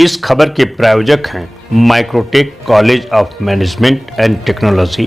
इस खबर के प्रायोजक हैं Microtek college of management and technology.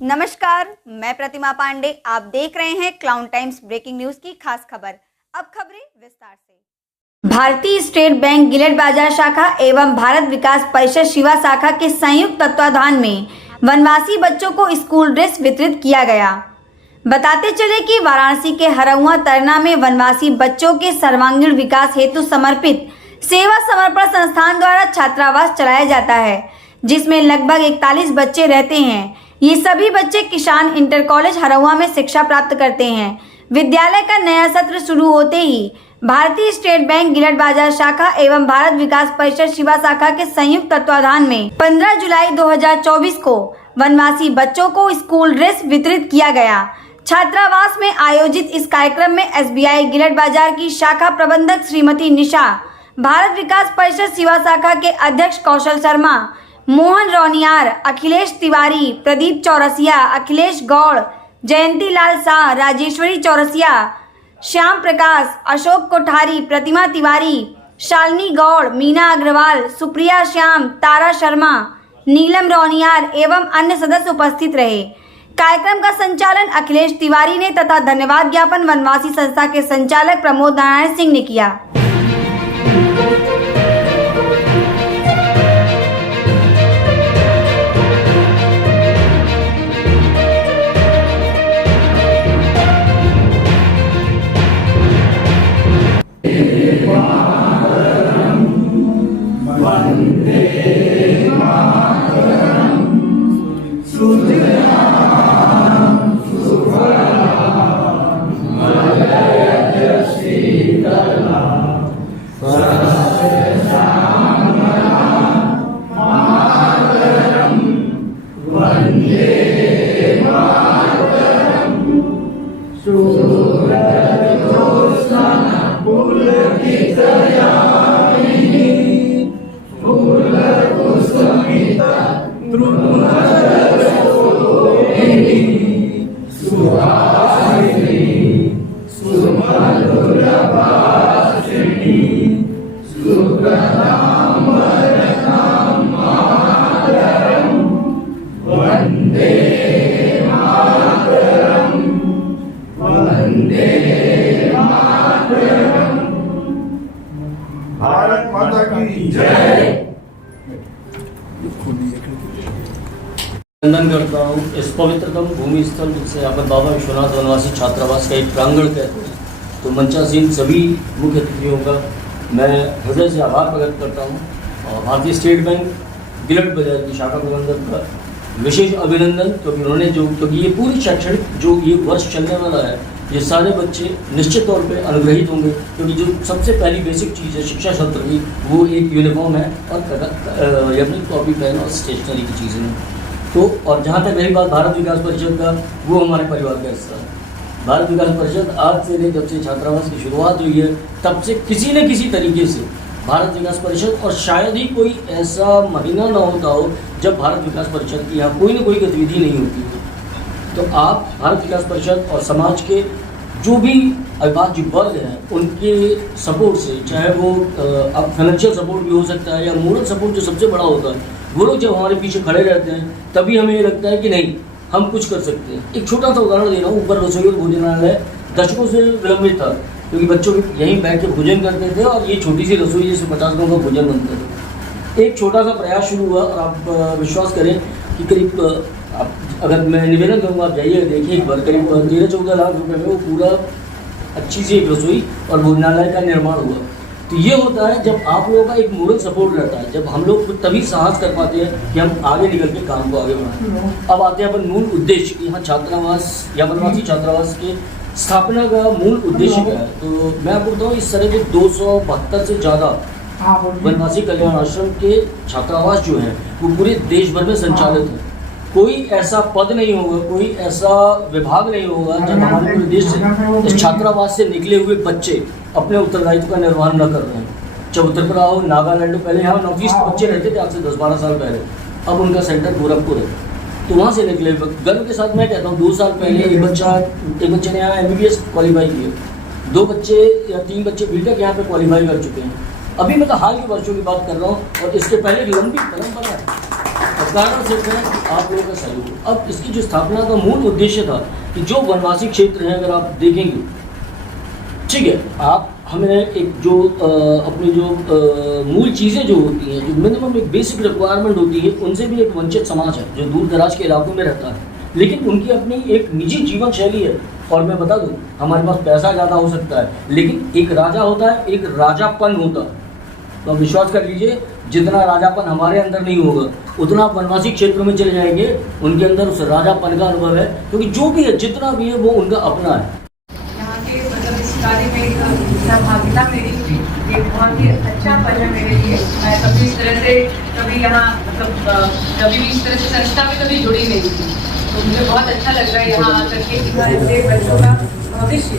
नमस्कार, मैं प्रतिमा पांडे। आप देख रहे हैं क्लाउन टाइम्स ब्रेकिंग न्यूज की खास खबर। अब खबरें विस्तार से। भारतीय स्टेट बैंक गिलेट बाजार शाखा एवं भारत विकास परिषद शिवा शाखा के संयुक्त तत्वाधान में वनवासी बच्चों को स्कूल ड्रेस वितरित किया गया। बताते चले कि वाराणसी के हरहुआ तरना में वनवासी बच्चों के सर्वांगीण विकास हेतु समर्पित सेवा समर्पण संस्थान द्वारा छात्रावास चलाया जाता है, जिसमें लगभग 41 बच्चे रहते हैं। ये सभी बच्चे किसान इंटर कॉलेज हरहुआ में शिक्षा प्राप्त करते हैं। विद्यालय का नया सत्र शुरू होते ही भारतीय स्टेट बैंक गिलेट बाजार शाखा एवं भारत विकास परिषद शिवा शाखा के संयुक्त तत्वाधान में 15 जुलाई 2024 को वनवासी बच्चों को स्कूल ड्रेस वितरित किया गया। छात्रावास में आयोजित इस कार्यक्रम में SBI गिलेट बाजार की शाखा प्रबंधक श्रीमती निशा, भारत विकास परिषद शिवा शाखा के अध्यक्ष कौशल शर्मा, मोहन रौनियार, अखिलेश तिवारी, प्रदीप चौरसिया, अखिलेश गौड़, जयंती लाल शाह, राजेश्वरी चौरसिया, श्याम प्रकाश, अशोक कोठारी, प्रतिमा तिवारी, शालिनी गौड़, मीना अग्रवाल, सुप्रिया श्याम, तारा शर्मा, नीलम रौनियार एवं अन्य सदस्य उपस्थित रहे। कार्यक्रम का संचालन अखिलेश तिवारी ने तथा धन्यवाद ज्ञापन वनवासी संस्था के संचालक प्रमोद नारायण सिंह ने किया। भारत माता की जय। वंदन करता हूँ इस पवित्रतम भूमि स्थल जिसे यहाँ पर बाबा विश्वनाथ वनवासी छात्रावास का एक प्रांगण कहते हैं, तो मंचासीन सभी मुख्य अतिथियों का मैं हृदय से आभार प्रकट करता हूँ। और भारतीय स्टेट बैंक गिलेट बाजार की शाखा प्रबंधक का विशेष अभिनंदन, क्योंकि ये पूरी शैक्षणिक जो ये वर्ष चलने वाला है, ये सारे बच्चे निश्चित तौर पे अनुग्रहित होंगे, क्योंकि जो सबसे पहली बेसिक चीज़ है शिक्षा सत्र की, वो एक यूनिफॉर्म है और अपनी कॉपी पेन और स्टेशनरी की चीज़ें हैं। तो और जहाँ तक रही बात भारत विकास परिषद का, वो हमारे परिवार का हिस्सा है। भारत विकास परिषद आज से नहीं, जब से छात्रावास की शुरुआत हुई है तब से किसी न किसी तरीके से भारत विकास परिषद, और शायद ही कोई ऐसा महीना ना होता हो जब भारत विकास परिषद की यहाँ कोई ना कोई गतिविधि नहीं होती है। तो आप भारत विकास परिषद और समाज के जो भी अभिभाज्य वर्ग हैं उनके सपोर्ट से, चाहे वो अब फाइनेंशियल सपोर्ट भी हो सकता है या मोरल सपोर्ट जो सबसे बड़ा होता है, वो लोग जब हमारे पीछे खड़े रहते हैं तभी हमें ये लगता है कि नहीं, हम कुछ कर सकते हैं। एक छोटा सा उदाहरण दे रहा हूँ। ऊपर रसोई और भोजनालय दशकों से विलंबित था, क्योंकि बच्चों यहीं बैठ के भोजन करते थे और ये छोटी सी रसोई जिससे 50 लोगों का भोजन बनता था। एक छोटा सा प्रयास शुरू हुआ और आप विश्वास करें कि करीब अगर मैं निवेदन करूँगा, आप जाइए देखिए एक बार, करीब 13-14 लाख रुपए में वो पूरा अच्छी सी एक रसोई और भोजनालय का निर्माण हुआ। तो ये होता है जब आप लोगों का एक मोरल सपोर्ट रहता है, जब हम लोग तभी साहस कर पाते हैं कि हम आगे निकल के काम को आगे बढ़ाएं। अब आते हैं अपन मूल उद्देश्य की। यहाँ छात्रावास या वनवासी छात्रावास के स्थापना का मूल उद्देश्य क्या है, तो मैं आपको बताऊँ, इस तरह के 272 से ज़्यादा वनवासी कल्याण आश्रम के छात्रावास जो हैं वो पूरे देश भर में संचालित हैं। कोई ऐसा पद नहीं होगा, कोई ऐसा विभाग नहीं होगा जब हमारे पूरे देश से इस छात्रावास से निकले हुए बच्चे अपने उत्तरदायित्व का निर्वहन न कर रहे हैं। चाहे त्रिपुरा हो, नागालैंड हो, पहले यहाँ नॉर्थ ईस्ट के बच्चे रहते थे आज से 10-12 साल पहले, अब उनका सेंटर गोरखपुर है, तो वहाँ से निकले। गर्व के साथ मैं कहता हूँ 2 साल पहले एक बच्चे ने यहाँ MBBS क्वालिफाई किया, 2 बच्चे या 3 बच्चे बीटेक यहाँ पे क्वालिफाई कर चुके हैं। अभी मैं तो हाल के वर्षों की बात कर रहा हूँ, और इसके पहले की लंबी परंपरा है। कारण सिर्फ है कि आप लोगों का सहयोग। अब इसकी जो स्थापना का मूल उद्देश्य था कि जो वनवासी क्षेत्र हैं, अगर आप देखेंगे, ठीक है, आप हमें एक जो अपनी जो मूल चीज़ें जो होती हैं, जो मिनिमम एक बेसिक रिक्वायरमेंट होती है, उनसे भी एक वंचित समाज है जो दूर दराज के इलाकों में रहता है, लेकिन उनकी अपनी एक निजी जीवन शैली है। और मैं बता दूं, हमारे पास पैसा ज़्यादा हो सकता है, लेकिन एक राजा होता है, एक राजापन होता है। तो आप विश्वास कर लीजिए, जितना राजापन हमारे अंदर नहीं होगा, उतना आप वनवासी क्षेत्रों में चले जाएंगे, उनके अंदर उस राजापन का अनुभव है, क्योंकि जो भी है, जितना भी है, वो उनका अपना है। यहाँ के मतलब इस कार्य में सहभागिता मेरी एक बहुत ही अच्छा पल है मेरे लिए। मैं कभी इस तरह से यहाँ मतलब कभी भी इस तरह से संस्था में कभी जुड़ी नहीं थी, तो मुझे बहुत अच्छा लग रहा है यहाँ आकर के ऐसे बच्चों का भविष्य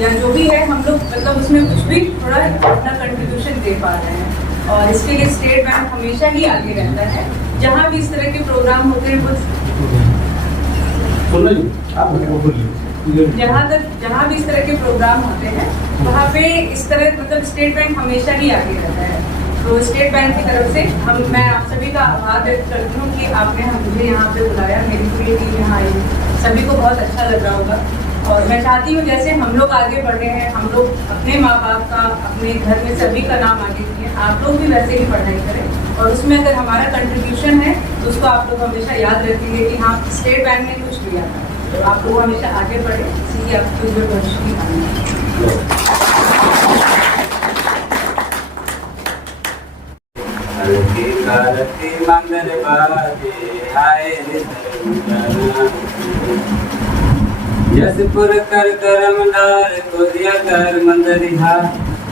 या जो भी है, हम लोग मतलब उसमें कुछ भी थोड़ा अपना कंट्रीब्यूशन दे पा रहे हैं। और इसके लिए स्टेट बैंक हमेशा ही आगे रहता है। जहाँ भी इस तरह के प्रोग्राम होते हैं, जहाँ भी इस तरह के प्रोग्राम होते हैं, वहाँ पे इस तरह मतलब स्टेट बैंक हमेशा ही आगे रहता है। तो स्टेट बैंक की तरफ से मैं आप सभी का आभार व्यक्त करती हूँ कि आपने मुझे यहाँ पे बुलाया, मेरी पूरी टीम यहाँ आई, सभी को बहुत अच्छा लग रहा होगा। और मैं चाहती हूँ जैसे हम लोग आगे बढ़े हैं, हम लोग अपने माँ बाप का, अपने घर में सभी का नाम आगे किए, आप लोग भी वैसे ही पढ़ाई करें। और उसमें अगर हमारा कंट्रीब्यूशन है तो उसको आप लोग हमेशा याद रखेंगे कि हाँ, स्टेट बैंक ने कुछ किया था। तो आप लोग हमेशा आगे बढ़े, इसी की आपकी जो भविष्य की कामना। जसपुर कर करम डार कोरिया कर मंदरिहा,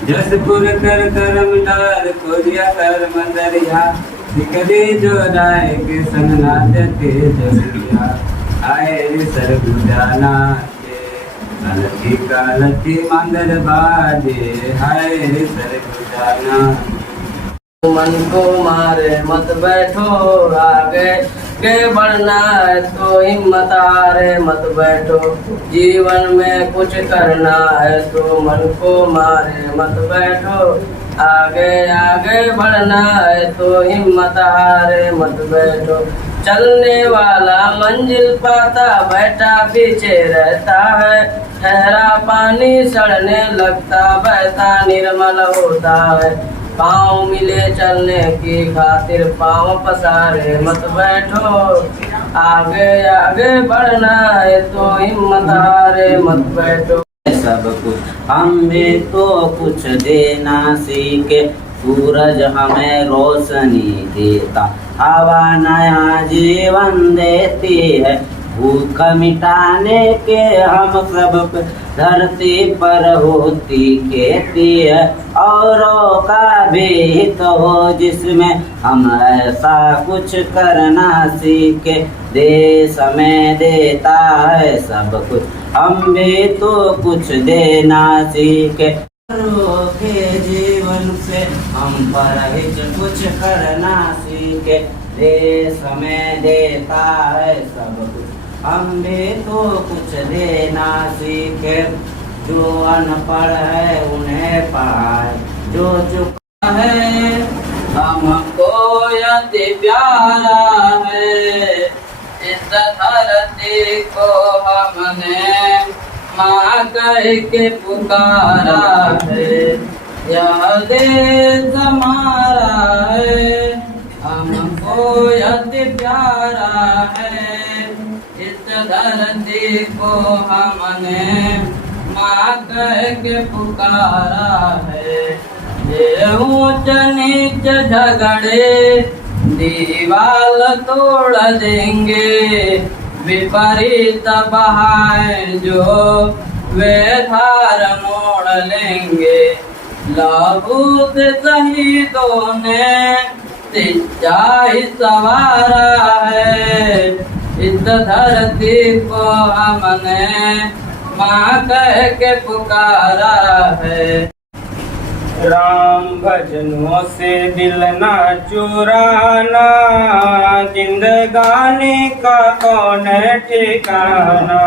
जसपुर कर करम डार कोरिया कर मंदरिहा, सिकरी जो राय के संग नाचते जसिया, आए रे सरगुजाना के कालती कालती मंदर बाजे, हाय रे सरगुजाना। मन को मारे मत बैठो, आगे के बढ़ना है तो हिम्मत हारे मत बैठो, जीवन में कुछ करना है तो मन को मारे मत बैठो, आगे आगे बढ़ना है तो हिम्मत हारे मत बैठो। चलने वाला मंजिल पाता, बैठा पीछे रहता है, ठहरा पानी सड़ने लगता, बहता निर्मल होता है। पाँव मिले चलने की खातिर, पाँव पसारे मत बैठो, आगे आगे बढ़ना है तो हिम्मत हारे मत बैठो। सब कुछ हमें तो कुछ देना सीखे, सूरज हमें रोशनी देता, हवा नया जीवन देती है, भूख मिटाने के हम सब धरती पर होती खेती है, औरों का भी हित हो जिसमें हम ऐसा कुछ करना सीखे, देश हमें देता है सब कुछ, हम भी तो कुछ देना सीखे, के जीवन से हम पर हित कुछ करना सीखे, देश हमें देता है सब कुछ, हम भी तो कुछ देना सीखे, जो अनपढ़ है उन्हें पढ़ाए, जो चुका है हमको यति प्यारा है, इस धरती को हमने माँ कह के पुकारा है, यह देश हमारा है, हमको यति प्यारा है, इस धरती को हमने माँ कह के पुकारा है। ये ऊंच नीच झगड़े दीवाल तोड़ देंगे, विपरीत बहाएं जो वे धार मोड़ लेंगे, लहू से शहीदों ने सच्चाई सवारा है, इस धरती को हमने माँ कह के पुकारा है। राम भजनों से दिल ना चुराना, जिंदगानी का कौन है ठिकाना।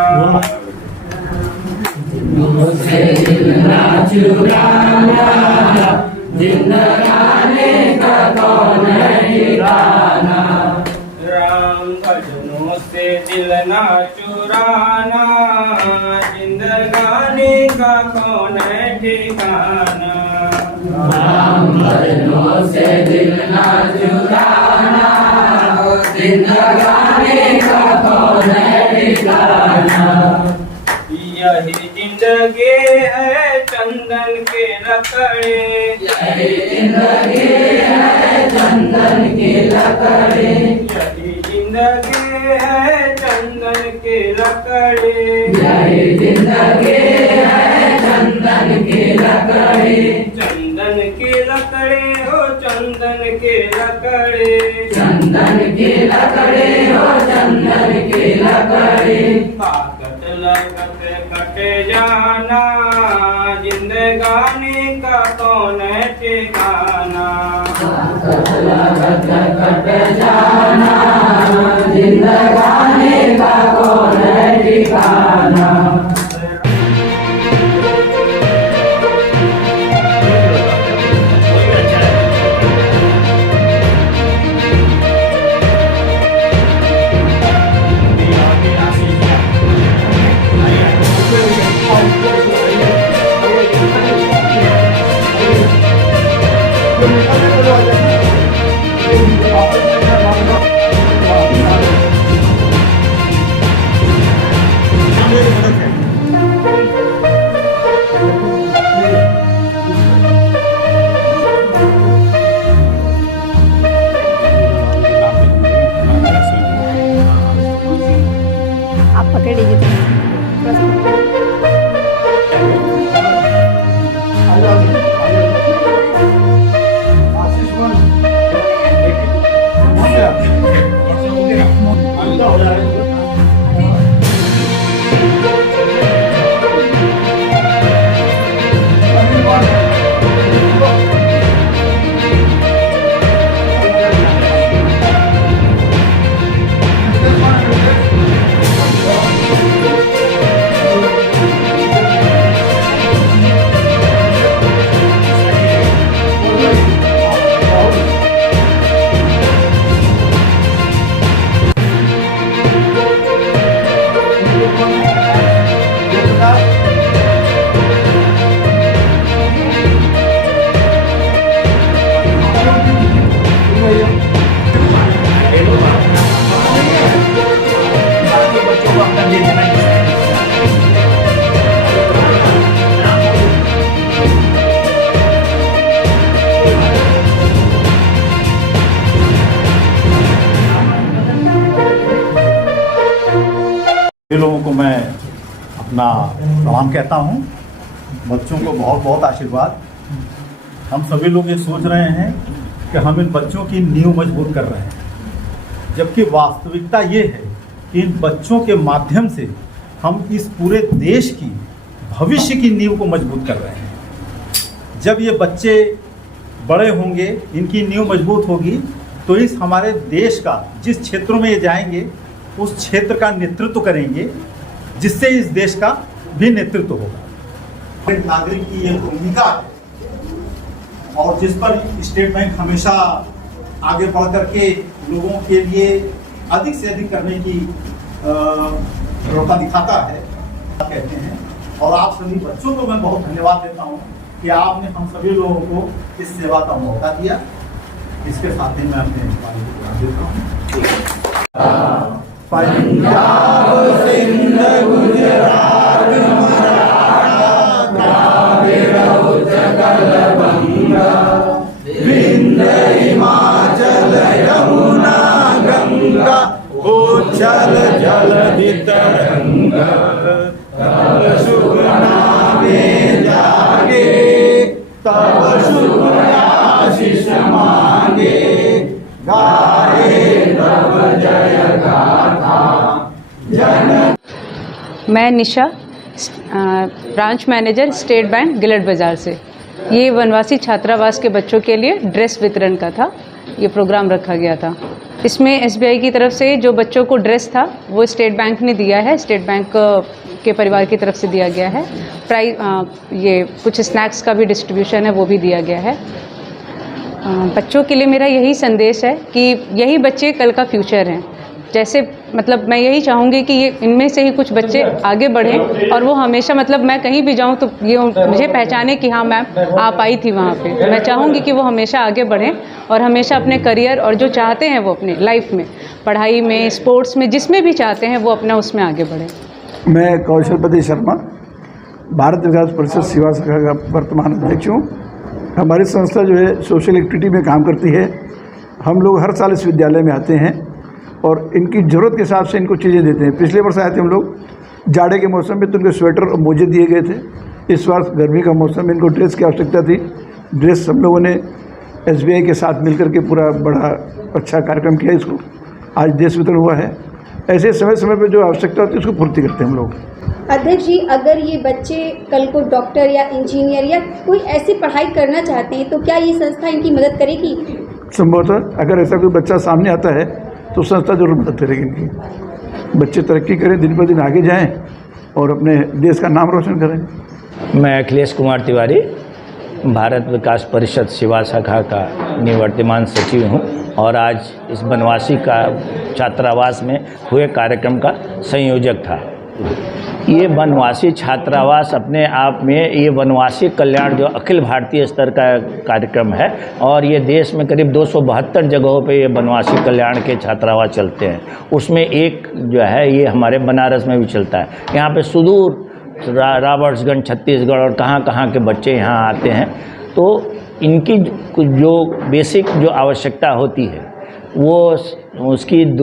राम भजनों से दिल ना चुराना, जिंदगानी का कौन है ठिकाना। राम भजनों से दिल ना चुराना, जिंदगानी का कौन है ठिकाना। यही जिंदगी है चंदन के लकड़े, यही जिंदगी है चंदन की लकड़ी, यही जिंदगी है चंदन के लकड़े। यही जिंदगी है चंदन की लकड़ी, चंदन के लकड़े हो चंदन के लकड़े, चंदन की लकड़ी हो चंदन की लकड़ी। ताकत लगत कट जाना, जिंदगानी का कौन है ठिकाना। लगत कट जाना, जिंदगानी का कौन है ठिकाना। आप पकड़ लीजिए थोड़ा सा पकड़। ये लोगों को मैं अपना प्रणाम कहता हूँ। बच्चों को बहुत बहुत आशीर्वाद। हम सभी लोग ये सोच रहे हैं कि हम इन बच्चों की नींव मजबूत कर रहे हैं, जबकि वास्तविकता ये है कि इन बच्चों के माध्यम से हम इस पूरे देश की भविष्य की नींव को मजबूत कर रहे हैं। जब ये बच्चे बड़े होंगे, इनकी नींव मजबूत होगी, तो इस हमारे देश का जिस क्षेत्रों में ये जाएंगे उस क्षेत्र का नेतृत्व करेंगे, जिससे इस देश का भी नेतृत्व होगा। एक नागरिक की ये भूमिका है और जिस पर स्टेट बैंक हमेशा आगे बढ़ करके लोगों के लिए अधिक से अधिक करने की प्रवृत्ति दिखाता है, कहते हैं। और आप सभी बच्चों को मैं बहुत धन्यवाद देता हूँ कि आपने हम सभी लोगों को इस सेवा का मौका दिया। इसके साथ ही मैं अपने वाणी को विराम देता हूँ। पंजाब सिंध गुजरात मराठा द्राविड़ उत्कल बंगा विंध्य हिमाचल यमुना गंगा उच्छल जलधि तरंगा। तब शुभ नामे जागे, तब शुभ आशीष मांगे, गाए तब जय गाथा जन। मैं निशा, ब्रांच मैनेजर स्टेट बैंक गिलट बाज़ार से। ये वनवासी छात्रावास के बच्चों के लिए ड्रेस वितरण का था, ये प्रोग्राम रखा गया था। इसमें एसबीआई की तरफ से जो बच्चों को ड्रेस था वो स्टेट बैंक ने दिया है, स्टेट बैंक के परिवार की तरफ से दिया गया है। ये कुछ स्नैक्स का भी डिस्ट्रीब्यूशन है, वो भी दिया गया है। बच्चों के लिए मेरा यही संदेश है कि यही बच्चे कल का फ्यूचर हैं। जैसे मतलब मैं यही चाहूँगी कि ये इनमें से ही कुछ बच्चे आगे बढ़ें और वो हमेशा मतलब मैं कहीं भी जाऊँ तो ये मुझे पहचाने कि हाँ मैम आप आई थी वहाँ पे। मैं चाहूँगी कि वो हमेशा आगे बढ़ें और हमेशा अपने करियर और जो चाहते हैं वो अपने लाइफ में, पढ़ाई में, स्पोर्ट्स में, जिसमें भी चाहते हैं वो अपना उसमें आगे बढ़ें। मैं कौशलपति शर्मा, भारत विकास परिषद सेवा शाखा का वर्तमान अध्यक्ष हूँ। हमारी संस्था जो है सोशल एक्टिविटी में काम करती है। हम लोग हर साल इस विद्यालय में आते हैं और इनकी ज़रूरत के हिसाब से इनको चीज़ें देते हैं। पिछले वर्ष आए थे हम लोग जाड़े के मौसम में, तो उनको स्वेटर और मोजे दिए गए थे। इस वर्ष गर्मी का मौसम में इनको ड्रेस की आवश्यकता थी। ड्रेस हम लोगों ने एसबीआई के साथ मिलकर के पूरा बड़ा अच्छा कार्यक्रम किया। इसको आज ड्रेस वितरण हुआ है। ऐसे समय समय पर जो आवश्यकता होती है उसको पूर्ति करते हैं हम लोग। अध्यक्ष जी, अगर ये बच्चे कल को डॉक्टर या इंजीनियर या कोई ऐसी पढ़ाई करना चाहते हैं तो क्या ये संस्था इनकी मदद करेगी? संभवतः अगर ऐसा कोई बच्चा सामने आता है तो संस्था जरूर मदद करेगी इनकी। बच्चे तरक्की करें, दिन पर दिन आगे जाएं और अपने देश का नाम रोशन करें। मैं अखिलेश कुमार तिवारी, भारत विकास परिषद सेवा शाखा का निवर्तमान सचिव हूं और आज इस वनवासी का छात्रावास में हुए कार्यक्रम का संयोजक था। ये वनवासी छात्रावास अपने आप में, ये वनवासी कल्याण जो अखिल भारतीय स्तर का कार्यक्रम है और ये देश में करीब 272 जगहों पे ये वनवासी कल्याण के छात्रावास चलते हैं। उसमें एक जो है ये हमारे बनारस में भी चलता है। यहाँ पे सुदूर राबर्ट्सगंज, छत्तीसगढ़ और कहाँ के बच्चे यहाँ आते हैं। तो इनकी जो बेसिक जो आवश्यकता होती है वो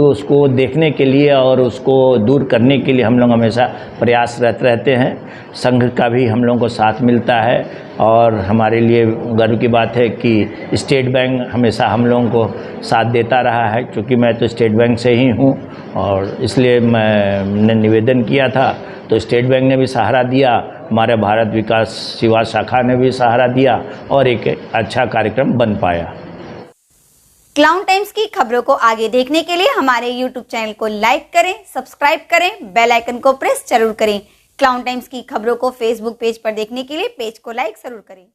उसको देखने के लिए और उसको दूर करने के लिए हम लोग हमेशा प्रयासरत रहते हैं। संघ का भी हम लोगों को साथ मिलता है और हमारे लिए गर्व की बात है कि स्टेट बैंक हमेशा हम लोगों को साथ देता रहा है। क्योंकि मैं तो स्टेट बैंक से ही हूँ और इसलिए मैंने निवेदन किया था तो स्टेट बैंक ने भी सहारा दिया, हमारे भारत विकास सेवा शाखा ने भी सहारा दिया और एक अच्छा कार्यक्रम बन पाया। क्लाउन टाइम्स की खबरों को आगे देखने के लिए हमारे YouTube चैनल को लाइक करें, सब्सक्राइब करें, बेल आइकन को प्रेस जरूर करें। क्लाउन टाइम्स की खबरों को Facebook पेज पर देखने के लिए पेज को लाइक जरूर करें।